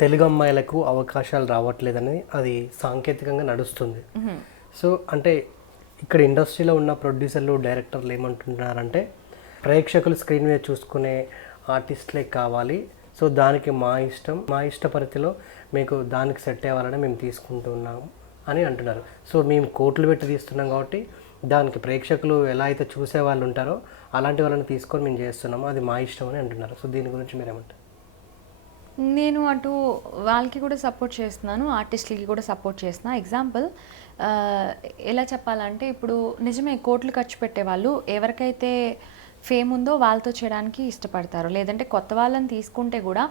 తెలుగు అమ్మాయిలకు అవకాశాలు రావట్లేదని అది సాంకేతికంగా నడుస్తుంది. సో అంటే ఇక్కడ ఇండస్ట్రీలో ఉన్న ప్రొడ్యూసర్లు డైరెక్టర్లు ఏమంటున్నారంటే ప్రేక్షకులు స్క్రీన్ మీద చూసుకునే ఆర్టిస్ట్లే కావాలి. సో దానికి మా ఇష్టం మా ఇష్ట పరిధిలో మీకు దానికి సెట్ అవ్వాలని మేము తీసుకుంటున్నాం అని అంటున్నారు. సో మేము కోట్లు పెట్టి తీస్తున్నాం కాబట్టి దానికి ప్రేక్షకులు ఎలా అయితే చూసే వాళ్ళు ఉంటారో అలాంటి వాళ్ళని తీసుకొని మేము చేస్తున్నాము అది మా ఇష్టం అని అంటున్నారు. సో దీని గురించి మీరేమంటారు? నేను అటు వాళ్ళకి కూడా సపోర్ట్ చేస్తున్నాను ఆర్టిస్ట్లకి కూడా సపోర్ట్ చేస్తున్నా. ఎగ్జాంపుల్ ఎలా చెప్పాలంటే ఇప్పుడు నిజమే కోట్లు ఖర్చు పెట్టే వాళ్ళు ఎవరికైతే ఫేమ్ ఉందో వాళ్ళతో చేయడానికి ఇష్టపడతారు. లేదంటే కొత్త వాళ్ళని తీసుకుంటే కూడా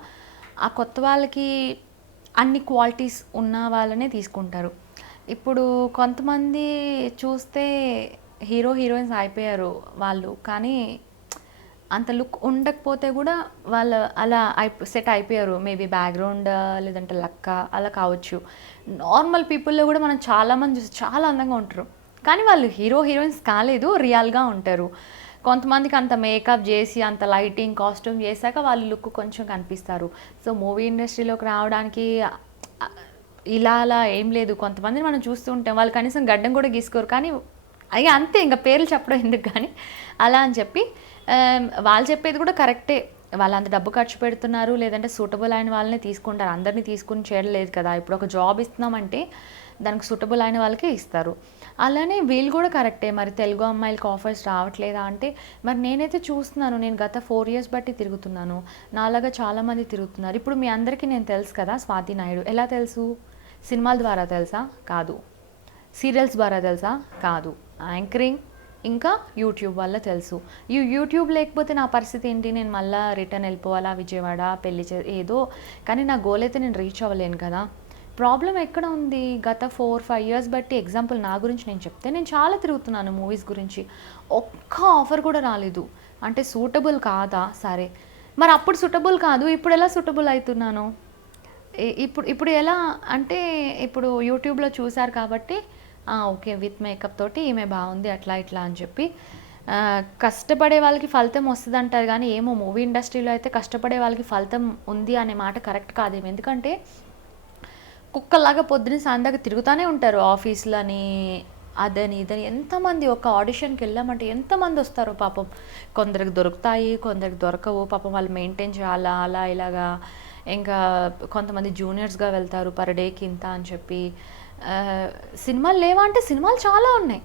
ఆ కొత్త వాళ్ళకి అన్ని క్వాలిటీస్ ఉన్న వాళ్ళనే తీసుకుంటారు. ఇప్పుడు కొంతమంది చూస్తే హీరో హీరోయిన్స్ అయిపోయారు వాళ్ళు. కానీ అంత లుక్ ఉండకపోతే కూడా వాళ్ళు అలా అయిపో సెట్ అయిపోయారు. మేబీ బ్యాక్గ్రౌండ్ లేదంటే లక్క అలా కావచ్చు. నార్మల్ పీపుల్లో కూడా మనం చాలామంది చూసి చాలా అందంగా ఉంటారు. కానీ వాళ్ళు హీరో హీరోయిన్స్ కాలేదు రియల్గా ఉంటారు. కొంతమందికి అంత మేకప్ చేసి అంత లైటింగ్ కాస్ట్యూమ్ చేశాక వాళ్ళ లుక్ కొంచెం కనిపిస్తారు. సో మూవీ ఇండస్ట్రీలోకి రావడానికి ఇలా అలా ఏం లేదు. కొంతమందిని మనం చూస్తూ ఉంటాం. వాళ్ళు కనీసం గడ్డం కూడా గీసుకోరు. కానీ అయ్యా అంతే. ఇంకా పేర్లు చెప్పడం ఎందుకు కానీ? అలా అని చెప్పి Um, వాళ్ళు చెప్పేది కూడా కరెక్టే. వాళ్ళు అంత డబ్బు ఖర్చు పెడుతున్నారు లేదంటే సూటబుల్ అయిన వాళ్ళని తీసుకుంటారు. అందరినీ తీసుకుని చేయలేదు కదా. ఇప్పుడు ఒక జాబ్ ఇస్తున్నామంటే దానికి సూటబుల్ అయిన వాళ్ళకే ఇస్తారు. అలానే వీళ్ళు కూడా కరెక్టే. మరి తెలుగు అమ్మాయిలకి ఆఫర్స్ రావట్లేదా అంటే మరి నేనైతే చూస్తున్నాను. నేను గత ఫోర్ ఇయర్స్ బట్టి తిరుగుతున్నాను. నాలాగా చాలామంది తిరుగుతున్నారు. ఇప్పుడు మీ అందరికీ నేను తెలుసు కదా స్వాతి నాయుడు. ఎలా తెలుసు? సినిమాల ద్వారా తెలుసా? కాదు. సీరియల్స్ ద్వారా తెలుసా? కాదు. యాంకరింగ్ ఇంకా యూట్యూబ్ వల్ల తెలుసు. ఈ యూట్యూబ్ లేకపోతే నా పరిస్థితి ఏంటి? నేను మళ్ళీ రిటర్న్ వెళ్ళిపోవాలా? విజయవాడ పెళ్ళి చే ఏదో. కానీ నా గోల్ అయితే నేను రీచ్ అవ్వలేను కదా. ప్రాబ్లం ఎక్కడ ఉంది? గత ఫోర్ ఫైవ్ ఇయర్స్ బట్టి ఎగ్జాంపుల్ నా గురించి నేను చెప్తే నేను చాలా తిరుగుతున్నాను మూవీస్ గురించి. ఒక్క ఆఫర్ కూడా రాలేదు. అంటే సూటబుల్ కాదా? సరే. మరి అప్పుడు సూటబుల్ కాదు. ఇప్పుడు ఎలా సూటబుల్ అవుతున్నాను? ఇప్పుడు ఇప్పుడు ఎలా అంటే ఇప్పుడు యూట్యూబ్లో చూశారు కాబట్టి ఓకే విత్ మేకప్ తోటి ఈమె బాగుంది అట్లా ఇట్లా అని చెప్పి. కష్టపడే వాళ్ళకి ఫలితం వస్తుంది అంటారు కానీ ఏమో మూవీ ఇండస్ట్రీలో అయితే కష్టపడే వాళ్ళకి ఫలితం ఉంది అనే మాట కరెక్ట్ కాదేమో ఎందుకంటే కుక్కలాగా పొద్దున సాయందాకా తిరుగుతూనే ఉంటారు ఆఫీసులని అదని ఇదని. ఎంతమంది ఒక ఆడిషన్కి వెళ్ళామంటే ఎంతమంది వస్తారు పాపం. కొందరికి దొరుకుతాయి కొందరికి దొరకవు. పాపం వాళ్ళు మెయింటైన్ చేయాలా అలా ఇలాగా. ఇంకా కొంతమంది జూనియర్స్గా వెళ్తారు పర్ డేకి ఇంత అని చెప్పి. సినిమాలు లేవా అంటే సినిమాలు చాలా ఉన్నాయి.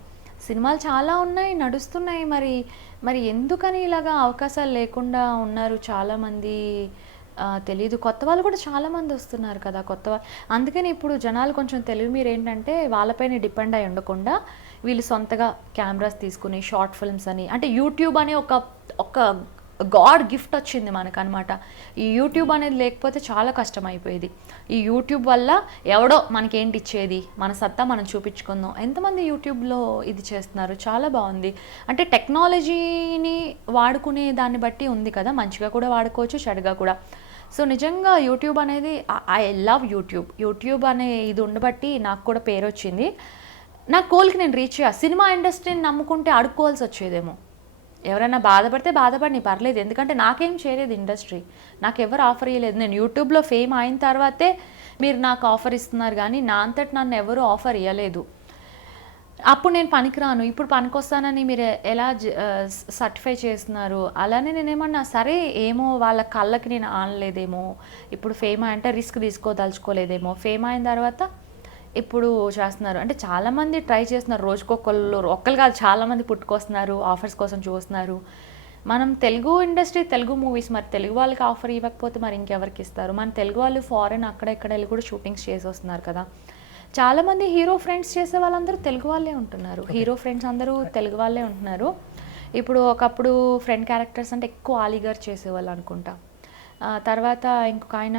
సినిమాలు చాలా ఉన్నాయి నడుస్తున్నాయి మరి. మరి ఎందుకని ఇలాగా అవకాశాలు లేకుండా ఉన్నారు చాలామంది? తెలియదు తెలీదు. కొత్త వాళ్ళు కూడా చాలామంది వస్తున్నారు కదా కొత్త వాళ్ళు అందుకని ఇప్పుడు జనాలు కొంచెం తెలివి మీరు ఏంటంటే వాళ్ళపైన డిపెండ్ అయి ఉండకుండా వీళ్ళు సొంతగా కెమెరాస్ తీసుకుని షార్ట్ ఫిల్మ్స్ అని అంటే యూట్యూబ్ అనే ఒక ఒక గాడ్ గిఫ్ట్ వచ్చింది మనకు అనమాట ఈ యూట్యూబ్ అనేది లేకపోతే చాలా కష్టం అయిపోయేది ఈ యూట్యూబ్ వల్ల ఎవడో మనకేంటి ఇచ్చేది? మన సత్తా మనం చూపించుకుందాం. ఎంతమంది యూట్యూబ్లో ఇది చేస్తున్నారు? చాలా బాగుంది. అంటే టెక్నాలజీని వాడుకునే దాన్ని బట్టి ఉంది కదా. మంచిగా కూడా వాడుకోవచ్చు చెడుగా కూడా. సో నిజంగా యూట్యూబ్ అనేది ఐ లవ్ యూట్యూబ్. యూట్యూబ్ అనే ఇది ఉండబట్టి నాకు కూడా పేరు వచ్చింది నా కోల్కి నేను రీచ్ అయ్యా. సినిమా ఇండస్ట్రీని నమ్ముకుంటే అడుక్కోవాల్సి వచ్చేదేమో. ఎవరైనా బాధపడితే బాధపడి పర్లేదు. ఎందుకంటే నాకేం చేయలేదు ఇండస్ట్రీ. నాకు ఎవరు ఆఫర్ ఇవ్వలేదు నేను యూట్యూబ్లో ఫేమ్ అయిన తర్వాతే మీరు నాకు ఆఫర్ ఇస్తున్నారు కానీ నా అంతటి నన్ను ఎవరు ఆఫర్ ఇవ్వలేదు అప్పుడు నేను పనికిరాను. ఇప్పుడు పనికొస్తానని మీరు ఎలా సర్టిఫై చేస్తున్నారు? అలానే నేనేమన్నా సరే ఏమో వాళ్ళ కళ్ళకి నేను ఆనలేదేమో. ఇప్పుడు ఫేమ్ అంటే రిస్క్ తీసుకోదలుచుకోలేదేమో. ఫేమ్ అయిన తర్వాత ఇప్పుడు చేస్తున్నారు? అంటే చాలామంది ట్రై చేస్తున్నారు. రోజుకొకళ్ళు ఒక్కరు కాదు చాలామంది పుట్టుకొస్తున్నారు ఆఫర్స్ కోసం చూస్తున్నారు. మనం తెలుగు ఇండస్ట్రీ తెలుగు మూవీస్ మరి తెలుగు వాళ్ళకి ఆఫర్ ఇవ్వకపోతే మరి ఇంకెవరికి ఇస్తారు? మన తెలుగు వాళ్ళు ఫారెన్ అక్కడ ఇక్కడ వెళ్ళి కూడా షూటింగ్స్ చేసి వస్తున్నారు కదా. చాలామంది హీరో ఫ్రెండ్స్ చేసే వాళ్ళందరూ తెలుగు వాళ్ళే ఉంటున్నారు. హీరో ఫ్రెండ్స్ అందరూ తెలుగు వాళ్ళే ఉంటున్నారు. ఇప్పుడు ఒకప్పుడు ఫ్రెండ్ క్యారెక్టర్స్ అంటే ఎక్కువ ఆలిగర్ చేసేవాళ్ళు అనుకుంటా. తర్వాత ఇంకొక ఆయన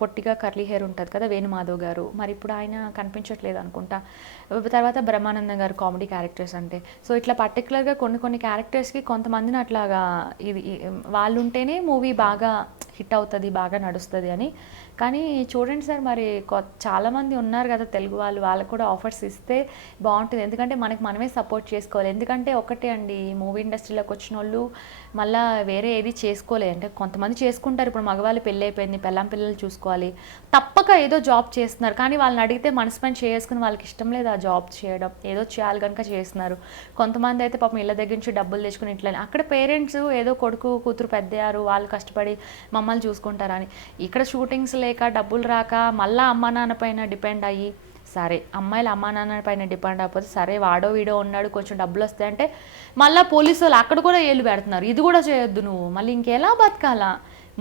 పొట్టిగా కర్లీ హెయిర్ ఉంటుంది కదా వేణుమాధవ్ గారు. మరి ఇప్పుడు ఆయన కనిపించట్లేదు అనుకుంటా. తర్వాత బ్రహ్మానందం గారు కామెడీ క్యారెక్టర్స్ అంటే. సో ఇట్లా పర్టికులర్గా కొన్ని కొన్ని క్యారెక్టర్స్కి కొంతమందిని అట్లాగా ఇది వాళ్ళు ఉంటేనే మూవీ బాగా హిట్ అవుతుంది బాగా నడుస్తుంది అని. కానీ చూడండి సార్ మరి కొ- చాలామంది ఉన్నారు కదా తెలుగు వాళ్ళు వాళ్ళకు కూడా ఆఫర్స్ ఇస్తే బాగుంటుంది. ఎందుకంటే మనకి మనమే సపోర్ట్ చేసుకోవాలి. ఎందుకంటే ఒకటే అండి మూవీ ఇండస్ట్రీలోకి వచ్చిన వాళ్ళు మళ్ళీ వేరే ఏది చేసుకోలేదు అంటే కొంతమంది చేసుకుంటారు ఇప్పుడు మగవాళ్ళు పెళ్ళి అయిపోయింది పెళ్ళం పిల్లలు చూసుకోవాలి. తప్పక ఏదో జాబ్ చేస్తున్నారు. కానీ వాళ్ళని అడిగితే మనసు పని చేసుకుని వాళ్ళకి ఇష్టం లేదు ఆ జాబ్ చేయడం. ఏదో చేయాలి కనుక చేస్తున్నారు. కొంతమంది అయితే పాపం ఇళ్ళ దగ్గర నుంచి డబ్బులు తెచ్చుకుని ఇట్లా అక్కడ పేరెంట్స్ ఏదో కొడుకు కూతురు పెద్దయ్యారు వాళ్ళు కష్టపడి మమ్మల్ని చూసుకుంటారని ఇక్కడ షూటింగ్స్ లేక డబ్బులు రాక మళ్ళీ అమ్మ నాన్న పైన డిపెండ్ అయ్యి సరే అమ్మాయిలు అమ్మా నాన్న పైన డిపెండ్ అయిపోతే సరే వాడో వీడో ఉన్నాడు కొంచెం డబ్బులు వస్తాయంటే మళ్ళీ పోలీసు వాళ్ళు అక్కడ కూడా ఏళ్ళు పెడుతున్నారు. ఇది కూడా చేయొద్దు నువ్వు. మళ్ళీ ఇంకెలా బతకాలా?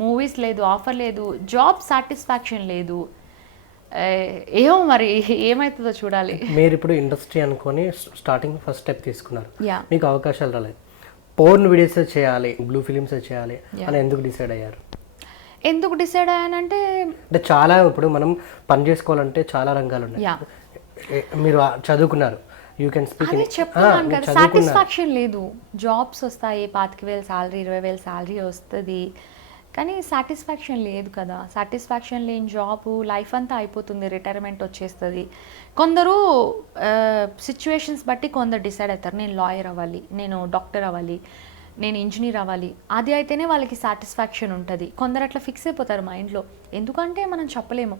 మూవీస్ లేదు ఆఫర్ లేదు జాబ్ సాటిస్ఫాక్షన్ లేదు. ఏమో మరి ఏమవుతుందో చూడాలి. మీరు ఇప్పుడు ఇండస్ట్రీ అనుకొని స్టార్టింగ్ ఫస్ట్ స్టెప్ తీసుకున్నారు. మీకు అవకాశాలు రాలేదు. పోర్న్ వీడియోస్ చేయాలి బ్లూ ఫిలిమ్స్ చేయాలి అని ఎందుకు డిసైడ్ అయ్యారు? ఎందుకు డిసైడ్ అయ్యానంటే అంటే చాలా ఇప్పుడు మనం పని చేసుకోవాలంటే చాలా రంగాలు ఉన్నాయి మీరు చదువుకున్నారు. యూ కెన్ స్పీక్ అదే చెప్తున్నాను కదా సాటిస్ఫాక్షన్ లేదు. జాబ్స్ వస్తాయి పాతిక వేలు శాలరీ ఇరవై వేలు శాలరీ వస్తుంది. కానీ సాటిస్ఫాక్షన్ లేదు కదా. సాటిస్ఫాక్షన్ లేని జాబ్ లైఫ్ అంతా అయిపోతుంది రిటైర్మెంట్ వచ్చేస్తుంది. కొందరు సిచ్యువేషన్స్ బట్టి కొందరు డిసైడ్ అవుతారు నేను లాయర్ అవ్వాలి నేను డాక్టర్ అవ్వాలి నేను ఇంజనీర్ అవ్వాలి. అది అయితేనే వాళ్ళకి సాటిస్ఫాక్షన్ ఉంటుంది. కొందరు అట్లా ఫిక్స్ అయిపోతారు మైండ్లో ఎందుకంటే మనం చెప్పలేము.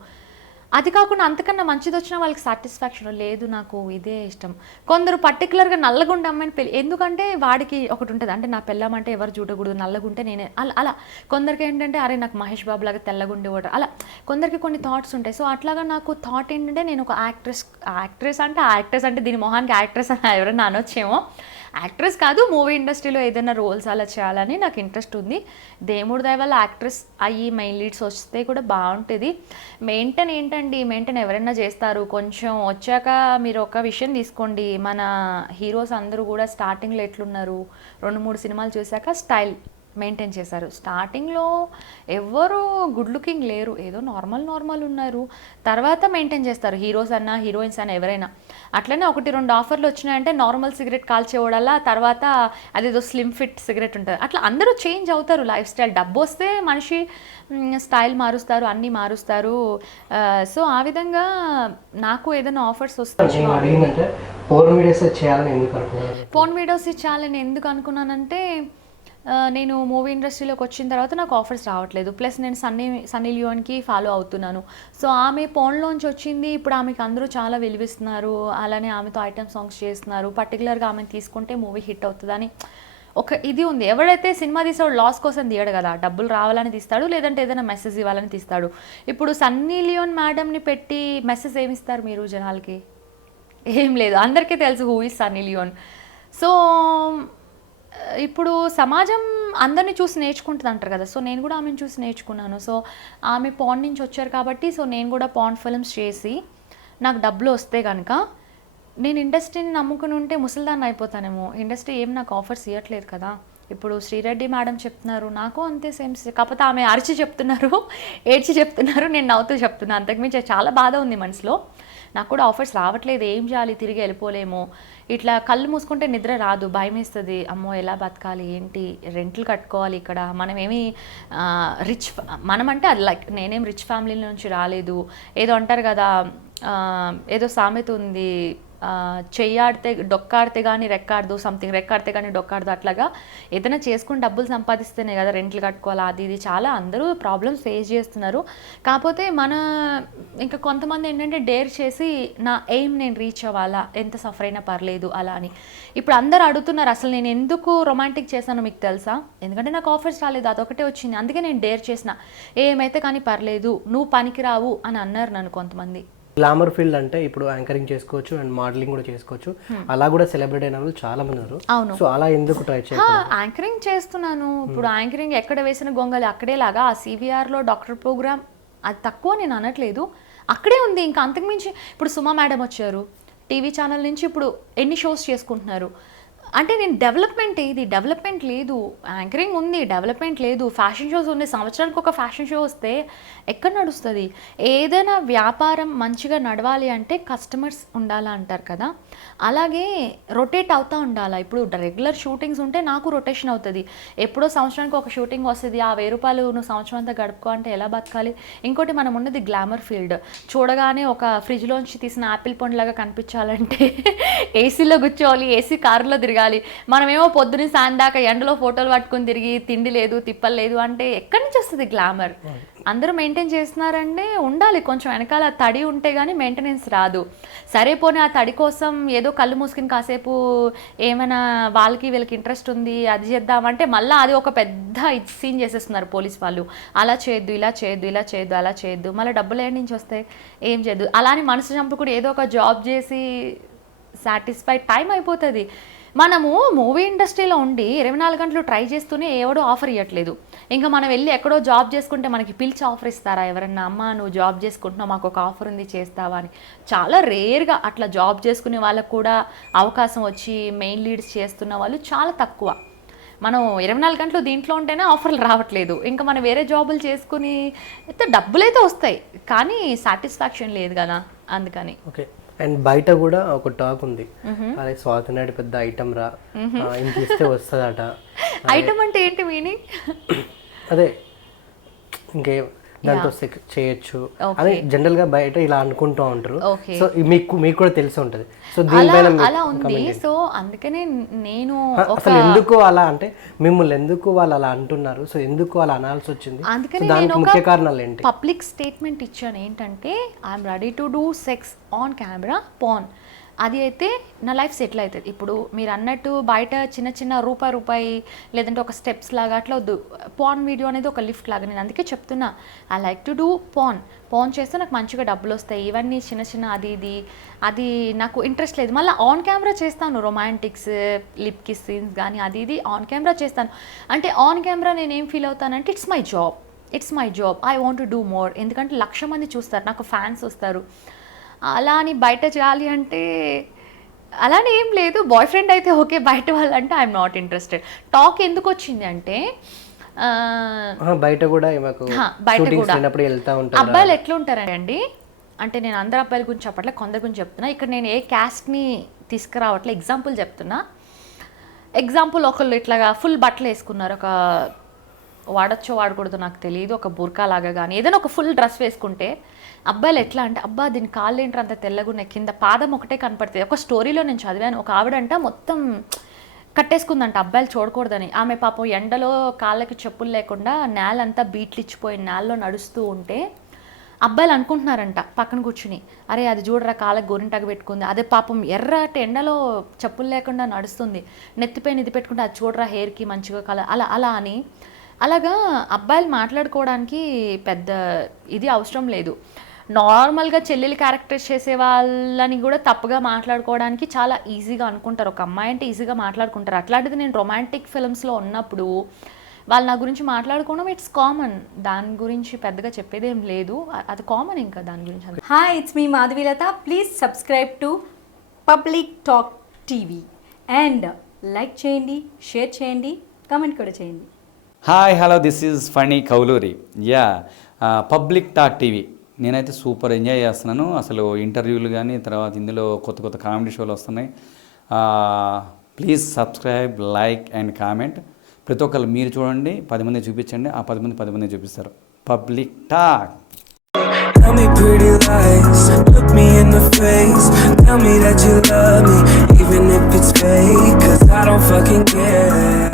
అది కాకుండా అంతకన్నా మంచిది వచ్చినా వాళ్ళకి సాటిస్ఫాక్షన్ లేదు నాకు ఇదే ఇష్టం. కొందరు పర్టికులర్గా నల్లగుండ అమ్మాయిని పెళ్ళి ఎందుకంటే వాడికి ఒకటి ఉంటుంది. అంటే నా పెళ్ళం అంటే ఎవరు చూడకూడదు నల్లగుంటే నేనే అలా అలా. కొందరికి ఏంటంటే అరే నాకు మహేష్ బాబు లాగా తెల్లగుండి ఓటర్ అలా. కొందరికి కొన్ని థాట్స్ ఉంటాయి. సో అట్లాగా నాకు థాట్ ఏంటంటే నేను ఒక యాక్ట్రెస్ యాక్ట్రెస్ అంటే యాక్ట్రెస్ అంటే దీని మొహానికి యాక్ట్రెస్ అని ఎవరైనా అనొచ్చేమో. యాక్ట్రెస్ కాదు మూవీ ఇండస్ట్రీలో ఏదైనా రోల్స్ అలా చేయాలని నాకు ఇంట్రెస్ట్ ఉంది. దేవుడి దయ వల్ల యాక్ట్రెస్ అయ్యి మెయిన్ లీడ్స్ వస్తే కూడా బాగుంటుంది. మెయింటైన్ ఏంటండి? మెయింటైన్ ఎవరైనా చేస్తారు. కొంచెం వచ్చాక మీరు ఒక విషయం తీసుకోండి. మన హీరోస్ అందరూ కూడా స్టార్టింగ్లో ఎట్లున్నారు? రెండు మూడు సినిమాలు చూశాక స్టైల్ మెయింటైన్ చేశారు. స్టార్టింగ్లో ఎవ్వరు గుడ్ లుకింగ్ లేరు. ఏదో నార్మల్ నార్మల్ ఉన్నారు. తర్వాత మెయింటైన్ చేస్తారు. హీరోస్ అన్నా హీరోయిన్స్ అన్నా ఎవరైనా. అట్లనే ఒకటి రెండు ఆఫర్లు వచ్చినాయంటే నార్మల్ సిగరెట్ కాల్చేవాడల్లా తర్వాత అదేదో స్లిమ్ ఫిట్ సిగరెట్ ఉంటుంది. అట్లా అందరూ చేంజ్ అవుతారు లైఫ్ స్టైల్. డబ్బు వస్తే మనిషి స్టైల్ మారుస్తారు అన్నీ మారుస్తారు. సో ఆ విధంగా నాకు ఏదైనా ఆఫర్స్ వస్తే నేను అడిగిందంటే పోర్న్ వీడియోస్ చేయాలని ఎందుకు ఫోన్ అనుకున్నానంటే నేను మూవీ ఇండస్ట్రీలోకి వచ్చిన తర్వాత నాకు ఆఫర్స్ రావట్లేదు. ప్లస్ నేను సన్నీ సన్నీ లియోన్కి ఫాలో అవుతున్నాను. సో ఆమె పోన్లోంచి వచ్చింది. ఇప్పుడు ఆమెకి అందరూ చాలా విలువిస్తున్నారు. అలానే ఆమెతో ఐటమ్ సాంగ్స్ చేస్తున్నారు. పర్టికులర్గా ఆమెను తీసుకుంటే మూవీ హిట్ అవుతుందని ఒక ఇది ఉంది. ఎవడైతే సినిమా తీసాడు లాస్ కోసం తీయడు కదా. డబ్బులు రావాలని తీస్తాడు లేదంటే ఏదైనా మెసేజ్ ఇవ్వాలని తీస్తాడు. ఇప్పుడు సన్నీ లియోన్ మేడంని పెట్టి మెసేజ్ ఏమి ఇస్తారు మీరు జనాలకి? ఏం లేదు. అందరికీ తెలుసు who is Sunny Leone. So ఇప్పుడు సమాజం అందరిని చూసి నేర్చుకుంటుంది అంటారు కదా. సో నేను కూడా ఆమెను చూసి నేర్చుకున్నాను. సో ఆమె పాన్ నుంచి వచ్చారు కాబట్టి సో నేను కూడా పాన్ ఫిల్మ్స్ చేసి నాకు డబ్బులు వస్తే కనుక నేను ఇండస్ట్రీని నమ్ముకుని ఉంటే ముసల్దాన్ని అయిపోతానేమో. ఇండస్ట్రీ ఏం నాకు ఆఫర్స్ ఇవ్వట్లేదు కదా. ఇప్పుడు శ్రీరెడ్డి మేడం చెప్తున్నారు నాకు అంతే సేమ్ కాకపోతే ఆమె అరిచి చెప్తున్నారు ఏడ్చి చెప్తున్నారు నేను నవ్వుతూ చెప్తున్నాను అంతకుమించి చాలా బాధ ఉంది మనసులో. నాకు కూడా ఆఫర్స్ రావట్లేదు ఏం చేయాలి తిరిగి వెళ్ళిపోలేము. ఇట్లా కళ్ళు మూసుకుంటే నిద్ర రాదు భయం వేస్తుంది అమ్మో ఎలా బతకాలి ఏంటి? రెంట్లు కట్టుకోవాలి ఇక్కడ. మనం ఏమి రిచ్ మనం అంటే అది లైక్ నేనేం రిచ్ ఫ్యామిలీ నుంచి రాలేదు. ఏదో అంటారు కదా ఏదో సామెత ఉంది. చెయ్యాడితే డొక్కాడితే కానీ రెక్కాడదు సంథింగ్ రెక్కాడితే కానీ డొక్కాడదు అట్లాగా ఏదైనా చేసుకుని డబ్బులు సంపాదిస్తేనే కదా రెంట్లు కట్టుకోవాలి అది ఇది చాలా అందరూ ప్రాబ్లమ్స్ ఫేస్ చేస్తున్నారు. కాకపోతే మన ఇంకా కొంతమంది ఏంటంటే డేర్ చేసి నా ఎయిమ్ నేను రీచ్ అవ్వాలా ఎంత సఫర్ అయినా పర్లేదు అలా అని. ఇప్పుడు అందరు అడుగుతున్నారు అసలు నేను ఎందుకు రొమాంటిక్ చేశానో మీకు తెలుసా? ఎందుకంటే నాకు ఆఫర్స్ రాలేదు అదొకటే వచ్చింది అందుకే నేను డేర్ చేసిన. ఏమైతే కానీ పర్లేదు నువ్వు పనికిరావు అని అన్నారు నన్ను కొంతమంది. గ్లామర్ ఫీల్డ్ అంటే ఇప్పుడు యాంకరింగ్ చేసుకోవచ్చు అండ్ మోడలింగ్ కూడా చేసుకోవచ్చు. అలా కూడా సెలబ్రిటీ అయిన వాళ్ళు చాలా మంది ఉన్నారు. సో అలా ఎందుకు ట్రై చేయాలి యాంకరింగ్ చేస్తున్నాను. ఇప్పుడు యాంకరింగ్ ఎక్కడ వేసిన గొంగలి అక్కడేలాగా ఆ సివిఆర్లో డాక్టర్ ప్రోగ్రామ్ అది తక్కువ నేను అనట్లేదు. అక్కడే ఉంది. ఇంకా అంతకుమించి ఇప్పుడు సుమా మేడం వచ్చారు. టీవీ ఛానల్ నుంచి ఇప్పుడు ఎన్ని షోస్ చేసుకుంటున్నారు? అంటే నేను డెవలప్మెంట్ ఇది డెవలప్మెంట్ లేదు. యాంకరింగ్ ఉంది. డెవలప్మెంట్ లేదు. ఫ్యాషన్ షోస్ ఉంది సంవత్సరానికి ఒక ఫ్యాషన్ షో వస్తే ఎక్కడ నడుస్తుంది? ఏదైనా వ్యాపారం మంచిగా నడవాలి అంటే కస్టమర్స్ ఉండాలా అంటారు కదా? అలాగే రొటేట్ అవుతూ ఉండాలా? ఇప్పుడు రెగ్యులర్ షూటింగ్స్ ఉంటే నాకు రొటేషన్ అవుతుంది. ఎప్పుడో సంవత్సరానికి ఒక షూటింగ్ వస్తుంది. ఆ వెయ్యి రూపాయలు నువ్వు సంవత్సరం అంతా గడుపుకో అంటే ఎలా బతకాలి? ఇంకోటి మనం ఉన్నది గ్లామర్ ఫీల్డ్. చూడగానే ఒక ఫ్రిడ్జ్లోంచి తీసిన యాపిల్ పండులాగా కనిపించాలంటే ఏసీలో కూర్చోవాలి. ఏసీ కారులో తిరగాలి. తిరగాలి. మనమేమో పొద్దున సాయం దాకా ఎండలో ఫోటోలు పట్టుకుని తిరిగి తిండి లేదు తిప్పలు లేదు అంటే ఎక్కడి నుంచి వస్తుంది గ్లామర్? అందరూ మెయింటైన్ చేస్తున్నారంటే ఉండాలి. కొంచెం వెనకాల తడి ఉంటే కానీ మెయింటెనెన్స్ రాదు. సరే పోనీ ఆ తడి కోసం ఏదో కళ్ళు మూసుకుని కాసేపు ఏమైనా వాళ్ళకి వీళ్ళకి ఇంట్రెస్ట్ ఉంది అది చేద్దామంటే మళ్ళీ అది ఒక పెద్ద సీన్ చేసేస్తున్నారు పోలీస్ వాళ్ళు. అలా చేయొద్దు ఇలా చేయొద్దు ఇలా చేయొద్దు అలా చేయొద్దు మళ్ళీ డబ్బులు ఏడు నుంచి వస్తాయి? ఏం చేయొద్దు? అలా అని మనసు చంపుకుని ఏదో ఒక జాబ్ చేసి సాటిస్ఫై టైం అయిపోతుంది. మనము మూవీ ఇండస్ట్రీలో ఉండి ఇరవై నాలుగు గంటలు ట్రై చేస్తూనే ఎవడో ఆఫర్ ఇవ్వట్లేదు ఇంకా మనం వెళ్ళి ఎక్కడో జాబ్ చేసుకుంటే మనకి పిలిచి ఆఫర్ ఇస్తారా? ఎవరన్నా అమ్మ నువ్వు జాబ్ చేసుకుంటున్నావు మాకు ఒక ఆఫర్ ఉంది చేస్తావా? అని. చాలా రేర్గా అట్లా జాబ్ చేసుకునే వాళ్ళకు కూడా అవకాశం వచ్చి మెయిన్ లీడ్స్ చేస్తున్న వాళ్ళు చాలా తక్కువ. మనం ఇరవై నాలుగు గంటలు దీంట్లో ఉంటేనే ఆఫర్లు రావట్లేదు. ఇంకా మనం వేరే జాబులు చేసుకుని అయితే డబ్బులైతే వస్తాయి. కానీ సాటిస్ఫాక్షన్ లేదు కదా అందుకని. ఓకే. అండ్ బయట కూడా ఒక టాక్ ఉంది. అదే స్వాతి నాయుడు పెద్ద ఐటమ్ రా. ఇంత ఇస్తే వస్తుందట. ఐటమ్ అంటే ఏంటి మీనింగ్ అదే ఇంకే దాంతో చేయొచ్చు. అని జనరల్గా బయట ఇలా అనుకుంటూ ఉంటారు. సో మీకు మీకు కూడా తెలిసి ఉంటది. సో దీనిపైన మీ- అలా ఉంది. సో అందుకనే నేను అసలు ఎందుకు అలా అంటే మిమ్మల్ని ఎందుకు వాళ్ళు అలా అంటున్నారు? సో ఎందుకు అలా అనాల్సి వచ్చింది? అందుకనే దానికి ముఖ్య కారణాలు ఏంటి? పబ్లిక్ స్టేట్మెంట్ ఇచ్చాను. ఏంటంటే I'm ready to do sex on camera porn అది అయితే నా లైఫ్ సెటిల్ అవుతుంది. ఇప్పుడు మీరు అన్నట్టు బయట చిన్న చిన్న రూపాయి రూపాయి లేదంటే ఒక స్టెప్స్ లాగా అట్లా వద్దు. పాన్ వీడియో అనేది ఒక లిఫ్ట్ లాగా నేను అందుకే చెప్తున్నా. I like to do porn. Porn చేస్తే నాకు మంచిగా డబ్బులు వస్తాయి. ఇవన్నీ చిన్న చిన్న అది ఇది అది నాకు ఇంట్రెస్ట్ లేదు. మళ్ళీ ఆన్ కెమెరా చేస్తాను. రొమాంటిక్స్ లిప్ కిస్ సీన్స్ కానీ అది ఇది ఆన్ కెమెరా చేస్తాను. అంటే ఆన్ కెమెరా నేను ఏం feel అవుతానంటే it's my job. It's my job. I want to do more. ఎందుకంటే లక్ష మంది చూస్తారు. నాకు ఫ్యాన్స్ వస్తారు. అలా అని బయట చేయాలి అంటే అలానే ఏం లేదు. బాయ్ ఫ్రెండ్ అయితే ఓకే బయట వాళ్ళంటే ఐఎమ్ నాట్ ఇంట్రెస్టెడ్ టాక్ ఎందుకు వచ్చింది అంటే బయట కూడా బయట కూడా. అబ్బాయిలు ఎట్లుంటారండి అంటే నేను అందరు అబ్బాయిల గురించి చెప్పట్లే కొందరి గురించి చెప్తున్నా. ఇక్కడ నేను ఏ క్యాస్ట్ని తీసుకురావట్లే ఎగ్జాంపుల్ చెప్తున్నా. ఎగ్జాంపుల్ ఒకళ్ళు ఇట్లాగా ఫుల్ బట్టలు వేసుకున్నారు ఒక వాడచ్చో వాడకూడదు నాకు తెలియదు ఒక బుర్కా లాగా కానీ ఏదైనా ఒక ఫుల్ డ్రెస్ వేసుకుంటే అబ్బాయిలు ఎట్లా అంటే అబ్బా దీని కాళ్ళు ఏంటి అంత తెల్లగున్నాయి కింద పాదం ఒకటే కనపడుతుంది. ఒక స్టోరీలో నేను చదివాను ఒక ఆవిడంట మొత్తం కట్టేసుకుందంట అబ్బాయిలు చూడకూడదని. ఆమె పాపం ఎండలో కాళ్ళకి చెప్పులు లేకుండా నేలంతా బీట్లు ఇచ్చిపోయి నేలలో నడుస్తూ ఉంటే అబ్బాయిలు అనుకుంటున్నారంట పక్కన కూర్చుని అరే అది చూడరా కాళ్ళకి గోరింటాకు పెట్టుకుంది. అదే పాపం ఎర్రటి ఎండలో చెప్పులు లేకుండా నడుస్తుంది. నెత్తిపైన ఇది పెట్టుకుంటే అది చూడరా హెయిర్కి మంచిగా కల అలా అలా అని అలాగా అబ్బాయిలు మాట్లాడుకోవడానికి పెద్ద ఇది అవసరం లేదు. నార్మల్గా చెల్లెలు క్యారెక్టర్స్ చేసే వాళ్ళని కూడా తప్పుగా మాట్లాడుకోవడానికి చాలా ఈజీగా అనుకుంటారు. ఒక అమ్మాయి అంటే ఈజీగా మాట్లాడుకుంటారు. అట్లాంటిది నేను రొమాంటిక్ ఫిల్మ్స్లో ఉన్నప్పుడు వాళ్ళు నా గురించి మాట్లాడుకోవడం ఇట్స్ కామన్. దాని గురించి పెద్దగా చెప్పేదేం లేదు. అది కామన్ ఇంకా దాని గురించి hi it's me Madhavilatha. Please subscribe to public talk TV. And like చేయండి షేర్ చేయండి కామెంట్ కూడా చేయండి. Hi hello this is Phani Kouluri yeah public talk TV నేనైతే సూపర్ ఎంజాయ్ చేస్తున్నాను అసలు ఇంటర్వ్యూలు కానీ తర్వాత ఇందులో కొత్త కొత్త కామెడీ షోలు వస్తున్నాయి please subscribe like and comment ప్రతి ఒక్కరు మీరు చూడండి పది మంది చూపించండి ఆ పది మంది పది మంది చూపిస్తారు public talk Tell me pretty lies, look me in the face. Tell me that you love me, even if it's fake. Cause I don't fucking care.